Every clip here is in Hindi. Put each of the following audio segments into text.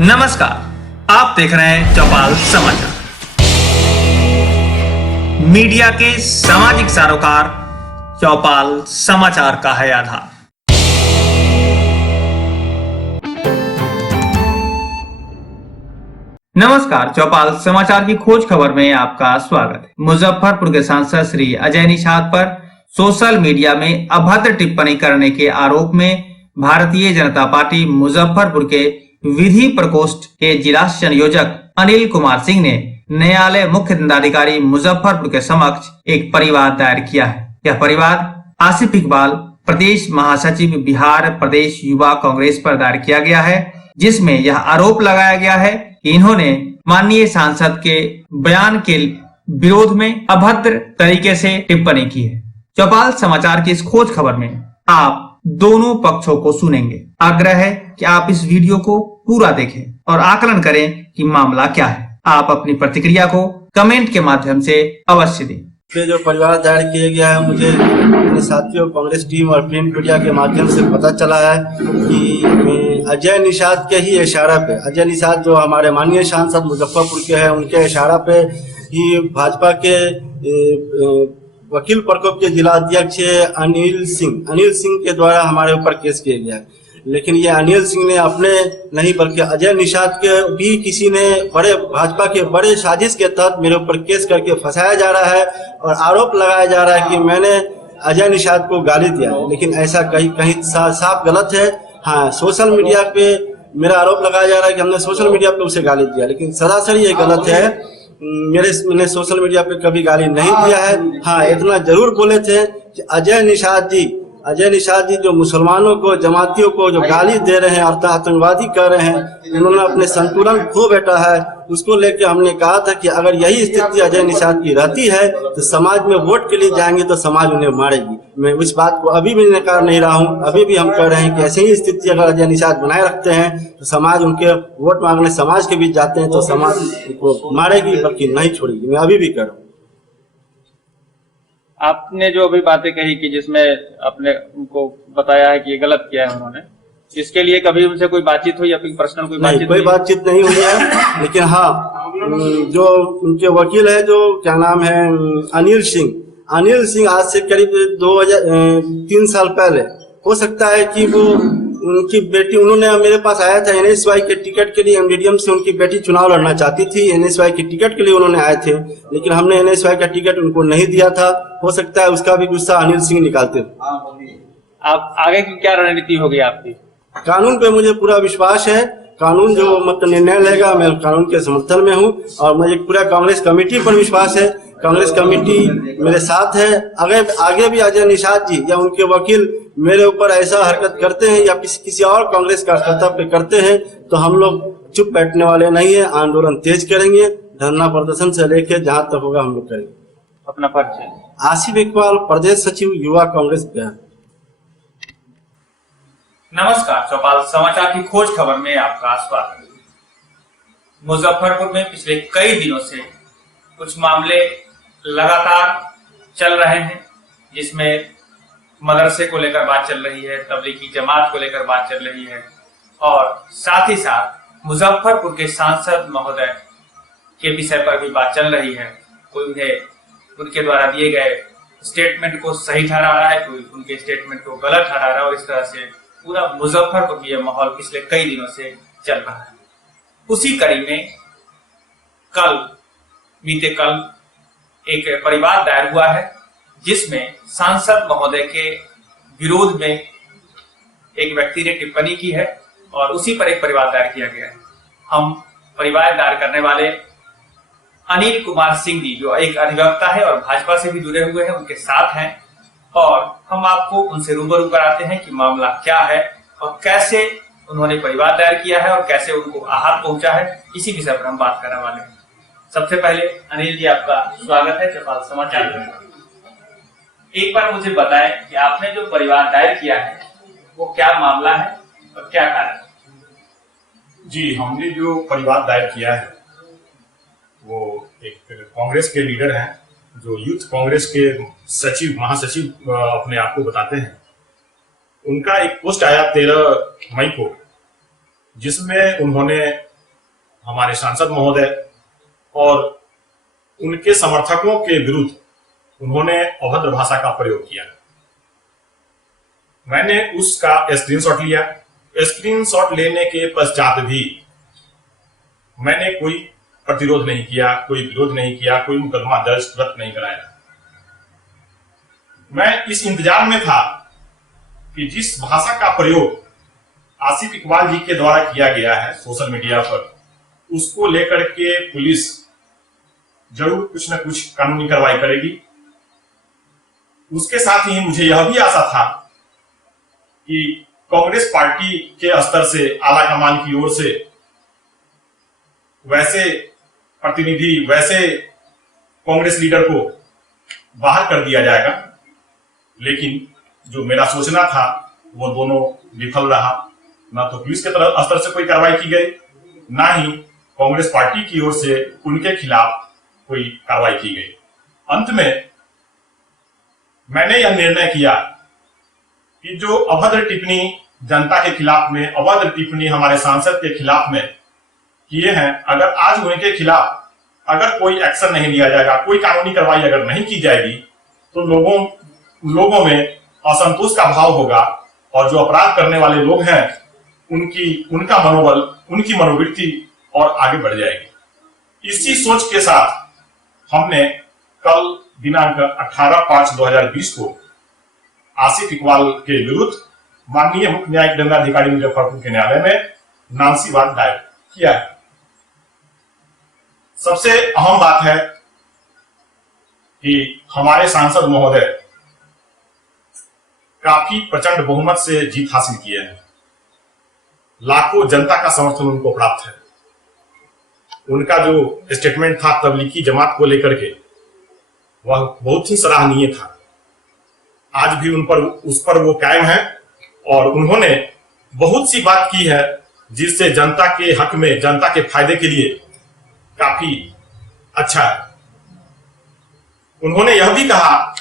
नमस्कार, आप देख रहे हैं चौपाल समाचार। मीडिया के सामाजिक सरोकार चौपाल समाचार का है आधार। नमस्कार, चौपाल समाचार की खोज खबर में आपका स्वागत है। मुजफ्फरपुर के सांसद श्री अजय निषाद पर सोशल मीडिया में अभद्र टिप्पणी करने के आरोप में भारतीय जनता पार्टी मुजफ्फरपुर के विधि प्रकोष्ठ के जिला संयोजक अनिल कुमार सिंह ने न्यायालय मुख्य दंडाधिकारी मुजफ्फरपुर के समक्ष एक परिवाद दायर किया है। यह परिवाद आसिफ इकबाल, प्रदेश महासचिव बिहार प्रदेश युवा कांग्रेस पर दायर किया गया है, जिसमें यह आरोप लगाया गया है कि इन्होंने माननीय सांसद के बयान के विरोध में अभद्र तरीके से टिप्पणी की है। चौपाल समाचार की इस खोज खबर में आप दोनों पक्षों को सुनेंगे। आग्रह है कि आप इस वीडियो को पूरा देखें और आकलन करें कि मामला क्या है। आप अपनी प्रतिक्रिया को कमेंट के माध्यम से अवश्य दें। के जो परिवार दायर किया गया है, मुझे अपने साथियों कांग्रेस टीम और प्रिंट मीडिया के माध्यम से पता चला है कि अजय निषाद के ही इशारा पे, अजय निषाद जो हमारे माननीय सांसद मुजफ्फरपुर के हैं, उनके इशारा पे ही भाजपा के वकील प्रकोष्ठ के जिला अध्यक्ष अनिल सिंह के द्वारा हमारे ऊपर केस किया गया है। लेकिन ये अनिल सिंह ने अपने नहीं बल्कि अजय निषाद के भी किसी ने बड़े भाजपा के बड़े साजिश के तहत मेरे ऊपर केस करके फंसाया जा रहा है और आरोप लगाया जा रहा है कि मैंने अजय निषाद को गाली दिया है। लेकिन ऐसा कहीं साफ गलत है। हाँ, सोशल मीडिया पे मेरा आरोप लगाया जा रहा है कि हमने सोशल मीडिया पे उसे गाली दिया, लेकिन सरासर ये गलत है। मैंने सोशल मीडिया पे कभी गाली नहीं दिया है। हाँ, इतना जरूर बोले थे कि अजय निषाद जी जो मुसलमानों को, जमातियों को जो गाली दे रहे हैं, आतंकवादी कर रहे हैं, इन्होंने अपने संतुलन खो बैठा है। उसको लेके हमने कहा था कि अगर यही स्थिति अजय निषाद की रहती है तो समाज में वोट के लिए जाएंगे तो समाज उन्हें मारेगी। मैं उस बात को अभी भी नकार नहीं रहा हूँ। अभी भी हम कह रहे हैं कि ऐसे ही स्थिति अगर अजय निषाद बनाए रखते हैं तो समाज उनके वोट मांगने समाज के बीच जाते हैं तो समाज उनको मारेगी, बल्कि नहीं छोड़ेगी। मैं अभी भी कह रहा हूँ। आपने जो अभी बातें कही कि जिसमें आपने उनको बताया है कि ये गलत किया है उन्होंने, इसके लिए कभी उनसे कोई बातचीत हुई या फिर पर्सनल कोई बातचीत नहीं हुई है। लेकिन हाँ, जो उनके वकील है, जो क्या नाम है, अनिल सिंह आज से करीब 3 साल पहले, हो सकता है कि वो उनकी बेटी, उन्होंने मेरे पास आया था NSY के टिकट के लिए। एमडीडीएम से उनकी बेटी चुनाव लड़ना चाहती थी, NSY के टिकट के लिए उन्होंने आए थे, लेकिन हमने NSY का टिकट उनको नहीं दिया था। हो सकता है उसका भी गुस्सा अनिल सिंह निकालते। आप आगे की क्या रणनीति होगी आपकी? कानून पे मुझे पूरा विश्वास है। कानून जो मतलब निर्णय लेगा, मैं कानून के समर्थन में हूँ और मुझे पूरा कांग्रेस कमेटी पर विश्वास है। कांग्रेस कमेटी मेरे साथ है। अगर आगे भी अजय निषाद जी या उनके वकील मेरे ऊपर ऐसा हरकत करते हैं या किसी और कांग्रेस कार्यकर्ता पे करते हैं तो हम लोग चुप बैठने वाले नहीं है। आंदोलन तेज करेंगे, धरना प्रदर्शन से लेके जहाँ तक होगा हम लोग करेंगे। अपना परिचय? आसिफ इकबाल, प्रदेश सचिव युवा कांग्रेस बिहार। नमस्कार, चौपाल समाचार की खोज खबर में आपका स्वागत है। मुजफ्फरपुर में पिछले कई दिनों से कुछ मामले लगातार चल रहे हैं, जिसमें मदरसे को लेकर बात चल रही है, तबलीगी जमात को लेकर बात चल रही है और साथ ही साथ मुजफ्फरपुर के सांसद महोदय के विषय पर भी बात चल रही है। कोई उन्हें उनके द्वारा दिए गए स्टेटमेंट को सही ठहरा रहा है, कोई उनके स्टेटमेंट को गलत ठहरा रहा है और इस तरह से पूरा मुजफ्फरपुर में यह माहौल पिछले कई दिनों से चल रहा है। उसी कड़ी में बीते कल एक परिवाद दायर हुआ है, जिसमें सांसद महोदय के विरोध में एक व्यक्ति ने टिप्पणी की है और उसी पर एक परिवाद दायर किया गया है। हम परिवाद दायर करने वाले अनिल कुमार सिंह जी, जो एक अधिवक्ता है और भाजपा से भी जुड़े हुए हैं, उनके साथ हैं और हम आपको उनसे रूबरू कराते हैं कि मामला क्या है और कैसे उन्होंने परिवाद दायर किया है और कैसे उनको आहार पहुंचा है। इसी विषय पर हम बात करने वाले हैं। सबसे पहले अनिल जी, आपका स्वागत है चौपाल समाचार में। एक बार मुझे बताएं कि आपने जो परिवाद दायर किया है वो क्या मामला है और क्या कारण? जी, हमने जो परिवाद दायर किया है वो एक कांग्रेस के लीडर हैं, जो यूथ कांग्रेस के महासचिव अपने आप को बताते हैं। उनका एक पोस्ट आया 13 मई को, जिसमें उन्होंने हमारे सांसद महोदय और उनके समर्थकों के विरुद्ध उन्होंने अभद्र भाषा का प्रयोग किया। मैंने उसका स्क्रीनशॉट लिया। स्क्रीनशॉट लेने के पश्चात भी मैंने कोई प्रतिरोध नहीं किया, कोई विरोध नहीं किया, कोई मुकदमा दर्ज तुरंत नहीं कराया। मैं इस इंतजार में था कि जिस भाषा का प्रयोग आसिफ इकबाल जी के द्वारा किया गया है सोशल मीडिया पर, उसको लेकर के पुलिस जरूर कुछ न कुछ कानूनी कार्रवाई करेगी। उसके साथ ही मुझे यह भी आशा था कि कांग्रेस पार्टी के स्तर से, आला कमान की ओर से वैसे प्रतिनिधि, वैसे कांग्रेस लीडर को बाहर कर दिया जाएगा, लेकिन जो मेरा सोचना था वो दोनों विफल रहा। ना तो पुलिस के तरफ स्तर से कोई कार्रवाई की गई, ना ही कांग्रेस पार्टी की ओर से उनके खिलाफ कोई कार्रवाई की गई। अंत में मैंने यह निर्णय किया कि जो अभद्र टिप्पणी जनता के खिलाफ में, अभद्र टिप्पणी हमारे सांसद के खिलाफ में किए हैं, अगर आज उनके खिलाफ अगर कोई एक्शन नहीं लिया जाएगा, कोई कानूनी कार्रवाई अगर नहीं की जाएगी, तो लोगों में असंतोष का भाव होगा और जो अपराध करने वाले लोग हैं उनका मनोबल, उनकी मनोवृत्ति और आगे बढ़ जाएगी। इसी सोच के साथ हमने कल दिनांक 18/5/2020 को आसिफ इकबाल के विरुद्ध माननीय मुख्य न्यायिक दंडाधिकारी मुजफ्फरपुर के न्यायालय में नामसी-वाद दायर किया है। सबसे अहम बात है कि हमारे सांसद महोदय काफी प्रचंड बहुमत से जीत हासिल किए हैं। लाखों जनता का समर्थन उनको प्राप्त है। उनका जो स्टेटमेंट था तबलीगी जमात को लेकर के, वह बहुत ही सराहनीय था। आज भी उस पर वो कायम है और उन्होंने बहुत सी बात की है जिससे जनता के हक में, जनता के फायदे के लिए काफी अच्छा है। उन्होंने यह भी कहा,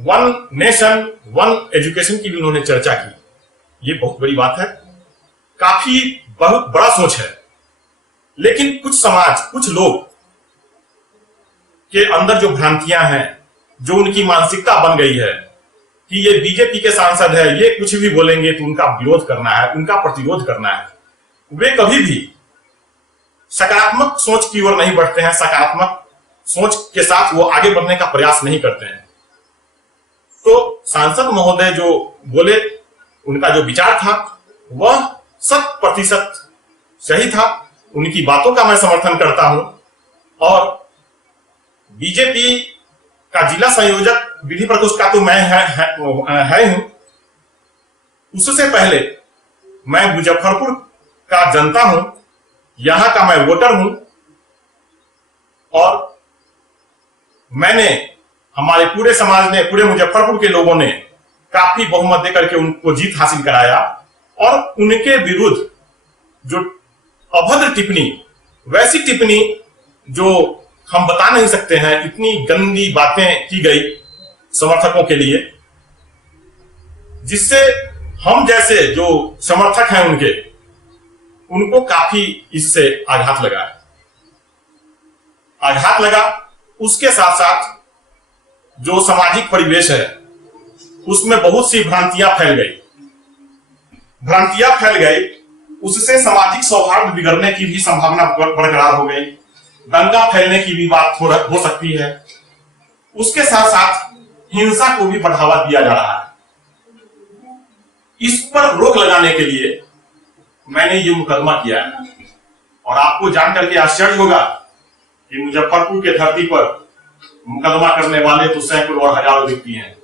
वन नेशन वन एजुकेशन की भी उन्होंने चर्चा की। ये बहुत बड़ी बात है, काफी बहुत बड़ा सोच है। लेकिन कुछ समाज, कुछ लोग के अंदर जो भ्रांतियां हैं, जो उनकी मानसिकता बन गई है कि ये बीजेपी के सांसद है, ये कुछ भी बोलेंगे तो उनका विरोध करना है, उनका प्रतिरोध करना है, वे कभी भी सकारात्मक सोच की ओर नहीं बढ़ते हैं, सकारात्मक सोच के साथ वो आगे बढ़ने का प्रयास नहीं करते हैं। तो सांसद महोदय जो बोले, उनका जो विचार था वह 100% सही था। उनकी बातों का मैं समर्थन करता हूं और बीजेपी का जिला संयोजक विधि प्रकोष्ठ का तो मैं है हूं। उससे पहले मैं मुजफ्फरपुर का जनता हूं, यहां का मैं वोटर हूं और मैंने, हमारे पूरे समाज ने, पूरे मुजफ्फरपुर के लोगों ने काफी बहुमत देकर के उनको जीत हासिल कराया और उनके विरुद्ध जो अभद्र टिप्पणी, वैसी टिप्पणी जो हम बता नहीं सकते हैं, इतनी गंदी बातें की गई समर्थकों के लिए, जिससे हम जैसे जो समर्थक हैं उनको काफी इससे आघात लगा। उसके साथ साथ जो सामाजिक परिवेश है उसमें बहुत सी भ्रांतियां फैल गई। उससे सामाजिक सौहार्द बिगड़ने की भी संभावना बरकरार हो गई, दंगा फैलने की भी बात हो सकती है। उसके साथ साथ हिंसा को भी बढ़ावा दिया जा रहा है। इस पर रोक लगाने के लिए मैंने ये मुकदमा किया है और आपको जान करके आश्चर्य होगा कि मुजफ्फरपुर के धरती पर मुकदमा करने वाले तो सैकड़ों और हजारों व्यक्ति हैं,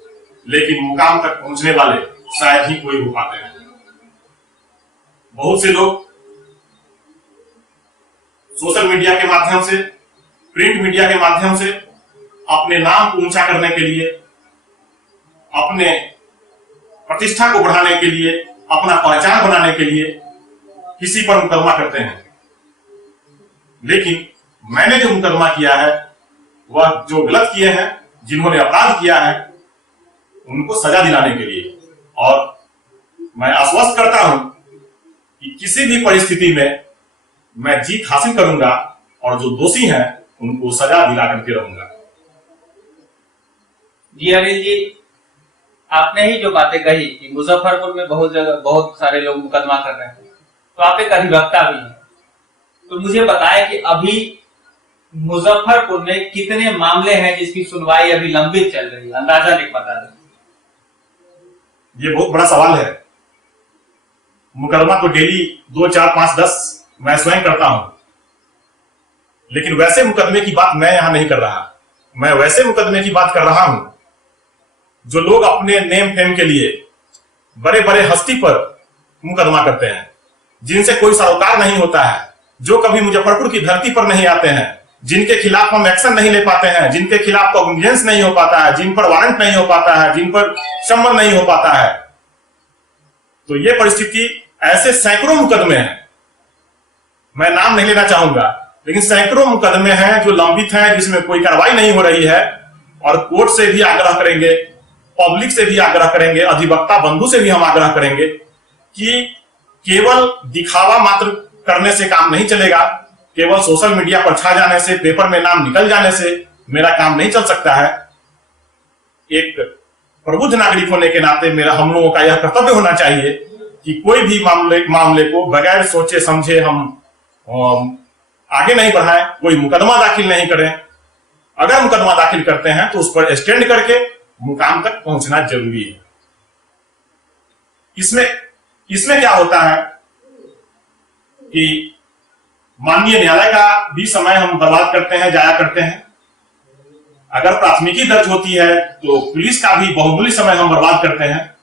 लेकिन मुकाम तक पहुंचने वाले शायद ही कोई हो पाते हैं। बहुत से लोग सोशल मीडिया के माध्यम से, प्रिंट मीडिया के माध्यम से अपने नाम को ऊंचा करने के लिए, अपने प्रतिष्ठा को बढ़ाने के लिए, अपना पहचान बनाने के लिए किसी पर मुकदमा करते हैं। लेकिन मैंने जो मुकदमा किया है वह जो गलत किए हैं, जिन्होंने अपराध किया है, उनको सजा दिलाने के लिए। और मैं आश्वस्त करता हूं कि किसी भी परिस्थिति में मैं जीत हासिल करूंगा और जो दोषी हैं उनको सजा दिला करके रहूंगा। जी अनिल जी, आपने ही जो बातें कही कि मुजफ्फरपुर में बहुत जगह बहुत सारे लोग मुकदमा कर रहे हैं, तो आप एक अधिवक्ता भी हैं, तो मुझे बताएं कि अभी मुजफ्फरपुर में कितने मामले हैं जिसकी सुनवाई अभी लंबित चल रही है, अंदाजा नहीं बता दें। ये बहुत बड़ा सवाल है। मुकदमा तो डेली 2, 4, 5, 10 मैं स्वयं करता हूं, लेकिन वैसे मुकदमे की बात मैं यहां नहीं कर रहा। मैं वैसे मुकदमे की बात कर रहा हूं जो लोग अपने नेम फेम के लिए बड़े बड़े हस्ती पर मुकदमा करते हैं, जिनसे कोई सरोकार नहीं होता है, जो कभी मुजफ्फरपुर की धरती पर नहीं आते हैं, जिनके खिलाफ हम एक्शन नहीं ले पाते हैं, जिनके खिलाफ कॉग्निजेंस नहीं हो पाता है, जिन पर वारंट नहीं हो पाता है, जिन पर सम्मन नहीं हो पाता है। तो ये परिस्थिति, ऐसे सैकड़ों मुकदमे हैं, मैं नाम नहीं लेना चाहूंगा, लेकिन सैकड़ों मुकदमे हैं जो लंबित हैं, जिसमें कोई कार्रवाई नहीं हो रही है। और कोर्ट से भी आग्रह करेंगे, पब्लिक से भी आग्रह करेंगे, अधिवक्ता बंधु से भी हम आग्रह करेंगे कि केवल दिखावा मात्र करने से काम नहीं चलेगा, केवल सोशल मीडिया पर छा जाने से, पेपर में नाम निकल जाने से मेरा काम नहीं चल सकता है। एक प्रबुद्ध नागरिक होने के नाते मेरा हम लोगों का यह कर्तव्य होना चाहिए कि कोई भी मामले को बगैर सोचे समझे हम आगे नहीं बढ़ाएं, कोई मुकदमा दाखिल नहीं करें। अगर मुकदमा दाखिल करते हैं तो उस पर स्टैंड करके मुकाम तक पहुंचना जरूरी है। इसमें क्या होता है कि माननीय न्यायालय का भी समय हम बर्बाद करते हैं, जाया करते हैं। अगर प्राथमिकी दर्ज होती है तो पुलिस का भी बहुमूल्य समय हम बर्बाद करते हैं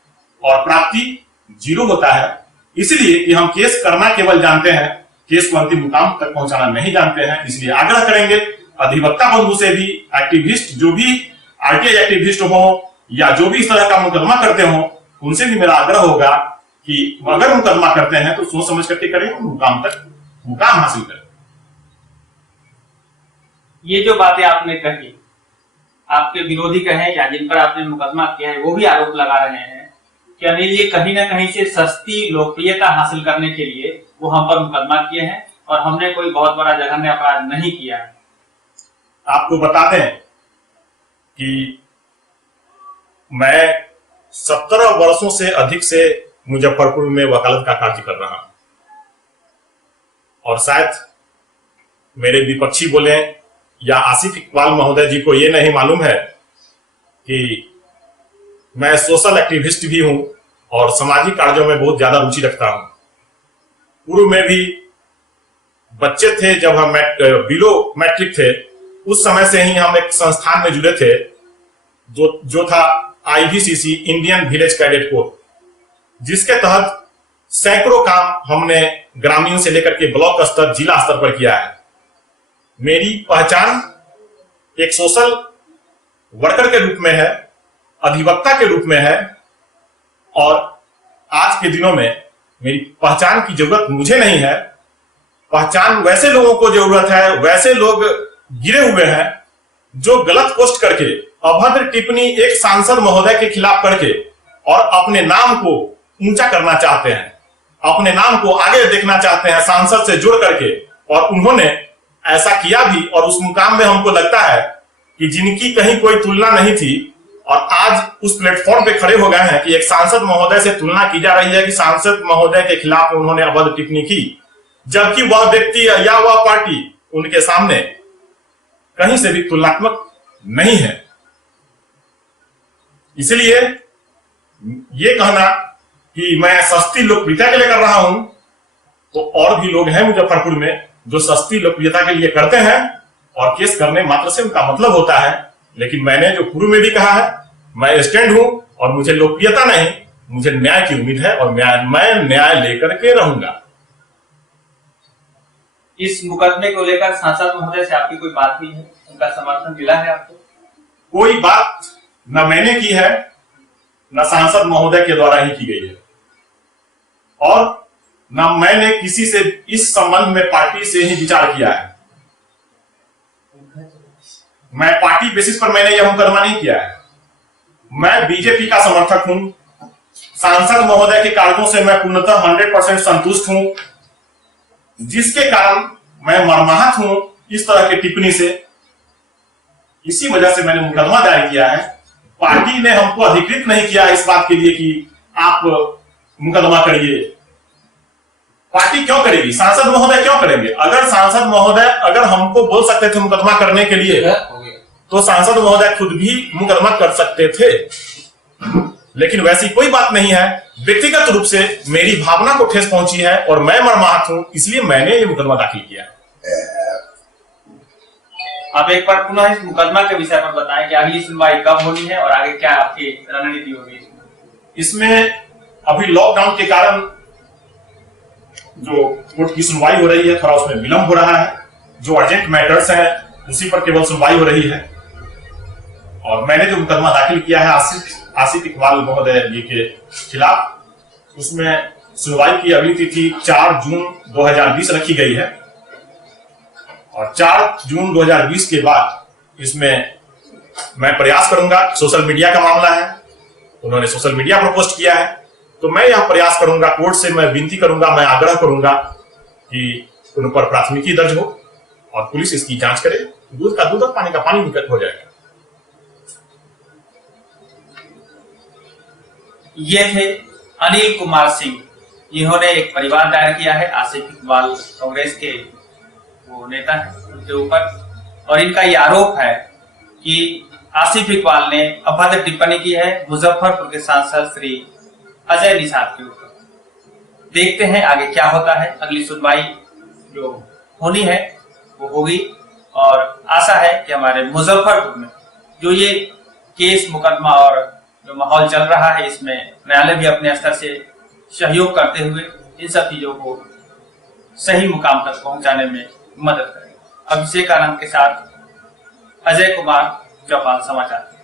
और प्राप्ति 0 होता है। इसलिए कि हम केस करना केवल जानते हैं, केस को अंतिम मुकाम तक पहुंचाना नहीं जानते हैं। इसलिए आग्रह करेंगे अधिवक्ता बंधु से भी, एक्टिविस्ट जो भी आरटीआई एक्टिविस्ट हो या जो भी इस तरह का मुकदमा करते हो, उनसे भी मेरा आग्रह होगा कि अगर मुकदमा करते हैं तो सोच समझ करके करें, मुकाम हासिल करें। ये जो बातें आपने कही, आपके विरोधी कहें या जिन पर आपने मुकदमा किया है, वो भी आरोप लगा रहे हैं कि अनिल ये कहीं ना कहीं से सस्ती लोकप्रियता हासिल करने के लिए वो हम पर मुकदमा किए हैं और हमने कोई बहुत बड़ा जघन्य अपराध नहीं किया है। आपको बता दें कि मैं 17 वर्षों से अधिक से मुजफ्फरपुर में वकालत का कार्य कर रहा हूं और शायद मेरे विपक्षी बोले या आसिफ इकबाल महोदय जी को ये नहीं मालूम है कि मैं सोशल एक्टिविस्ट भी हूं और सामाजिक कार्यों में बहुत ज्यादा रुचि रखता हूं। पूर्व में भी बच्चे थे, जब हम बिलो मैट्रिक थे, उस समय से ही हम एक संस्थान में जुड़े थे जो था IVCC, Indian village cadet corps, जिसके तहत सैकड़ों काम हमने ग्रामीण से लेकर के ब्लॉक स्तर, जिला स्तर पर किया है। मेरी पहचान एक सोशल वर्कर के रूप में है, अधिवक्ता के रूप में है और आज के दिनों में मेरी पहचान की जरूरत मुझे नहीं है। पहचान वैसे लोगों को जरूरत है, वैसे लोग गिरे हुए हैं जो गलत पोस्ट करके, अभद्र टिप्पणी एक सांसद महोदय के खिलाफ करके और अपने नाम को ऊंचा करना चाहते हैं, अपने नाम को आगे देखना चाहते हैं सांसद से जुड़ करके, और उन्होंने ऐसा किया भी। और उस मुकाम में हमको लगता है कि जिनकी कहीं कोई तुलना नहीं थी और आज उस प्लेटफॉर्म पे खड़े हो गए हैं कि एक सांसद महोदय से तुलना की जा रही है कि सांसद महोदय के खिलाफ उन्होंने अभद्र टिप्पणी की, जबकि वह व्यक्ति या वह पार्टी उनके सामने कहीं से भी तुलनात्मक नहीं है। इसलिए ये कहना कि मैं सस्ती लोकप्रियता के लिए कर रहा हूं, तो और भी लोग हैं मुजफ्फरपुर में जो सस्ती लोकप्रियता के लिए करते हैं और केस करने मात्र से उनका मतलब होता है। लेकिन मैंने जो पूर्व में भी कहा है, मैं स्टैंड हूं और मुझे लोकप्रियता नहीं, मुझे न्याय की उम्मीद है और मैं न्याय लेकर के रहूंगा। इस मुकदमे को लेकर सांसद महोदय से आपकी कोई बात हुई है, उनका समर्थन मिला है आपको? कोई बात न मैंने की है न सांसद महोदय के द्वारा ही की गई है और न मैंने किसी से इस संबंध में पार्टी से ही विचार किया है। मैं पार्टी बेसिस पर मैंने यह मुकदमा नहीं किया है। मैं बीजेपी का समर्थक हूं। सांसद महोदय के कार्यों से मैं पूर्णतः 100% संतुष्ट हूं। जिसके कारण मैं मर्माहत हूं इस तरह की टिप्पणी से। इसी वजह से मैंने मुकदमा दायर किया है। पार्टी ने हमको अधिकृत नहीं किया इस बात के लिए कि आप मुकदमा करिए। पार्टी क्यों करेगी? सांसद महोदय क्यों करेंगे? अगर सांसद महोदय अगर हमको बोल सकते थे मुकदमा करने के लिए, तो सांसद महोदय खुद भी मुकदमा कर सकते थे, लेकिन वैसी कोई बात नहीं है। व्यक्तिगत रूप से मेरी भावना को ठेस पहुंची है और मैं मर्माहत हूं, इसलिए मैंने ये मुकदमा दाखिल किया। आप एक बार पुनः इस मुकदमा के विषय पर बताएं कि अगली सुनवाई कब होनी है और आगे क्या आपकी रणनीति होगी इसमें। अभी लॉकडाउन के कारण जो कोर्ट की सुनवाई हो रही है, थोड़ा उसमें विलंब हो रहा है। जो अर्जेंट मैटर्स हैं उसी पर केवल सुनवाई हो रही है। और मैंने जो मुकदमा दाखिल किया है आसिफ इकबाल महोदय जी के खिलाफ, उसमें सुनवाई की अगली तिथि 4 जून 2020 रखी गई है। और 4 जून 2020 के बाद इसमें मैं प्रयास करूंगा। सोशल मीडिया का मामला है, उन्होंने सोशल मीडिया पर पोस्ट किया है, तो मैं यह प्रयास करूंगा, कोर्ट से मैं विनती करूंगा, मैं आग्रह करूंगा कि उन पर प्राथमिकी दर्ज हो और पुलिस इसकी जांच करे। दूध का दूध और पानी का पानी निकट हो जाएगा। ये थे अनिल कुमार सिंह, जिन्होंने एक परिवार दायर किया है आसिफ इकबाल कांग्रेस के वो नेता है उनके ऊपर, और इनका ये आरोप है कि आसिफ इकबाल ने अभद्र टिप्पणी की है मुजफ्फरपुर के सांसद श्री अजय निषाद के ऊपर। देखते हैं आगे क्या होता है। अगली सुनवाई जो होनी है वो होगी, और आशा है कि हमारे मुजफ्फरपुर में जो ये केस मुकदमा और जो माहौल चल रहा है, इसमें न्यायालय भी अपने स्तर से सहयोग करते हुए इन सब चीजों को सही मुकाम तक पहुंचाने में मदद करेगा। अभिषेक आनंद के साथ अजय कुमार, चौपाल समाचार।